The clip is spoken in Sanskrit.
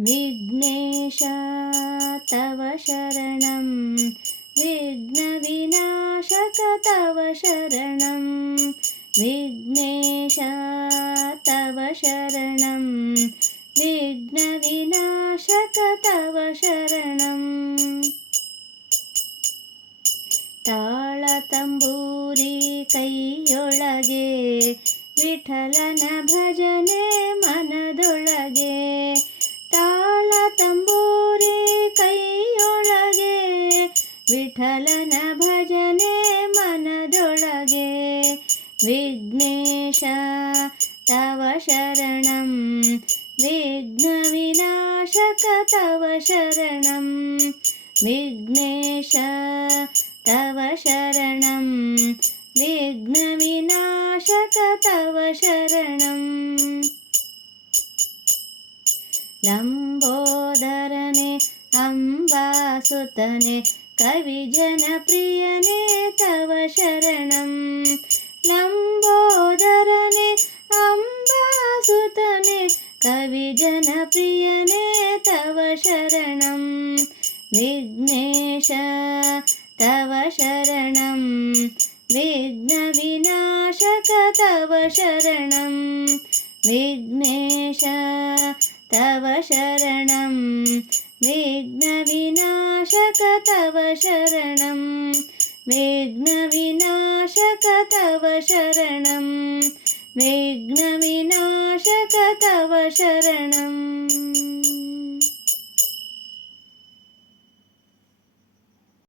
विघ्नेश तव शरणं। विघ्नविनाशक तव शरणं। विघ्नेश तव शरणं। विघ्नविनाशक तव शरणम् तालतम्बूरीतैयो विठलन भज ವಿಠಲನ ಭಜನೆ ಮನದೊಳಗೆ ವಿಘ್ನೇಶ ತವ ಶರಣಂ ವಿಘ್ನ ವಿನಾಶಕ ತವ ಶರಣಂ ವಿಘ್ನೇಶ तव शरणं विघ्नविनाशक तव शरणम् लम्बोदरने अम्बासुतने कविजनप्रियने तव शरणं। लम्बोदरने अम्बासुतने कविजनप्रियने तव शरणं। विघ्नेश तव शरणं। विघ्नविनाशक तव शरणं। विघ्नेश तव शरणं तव शरणं। विघ्नविनाशक तव शरणं। विघ्नविनाशक तव शरणम्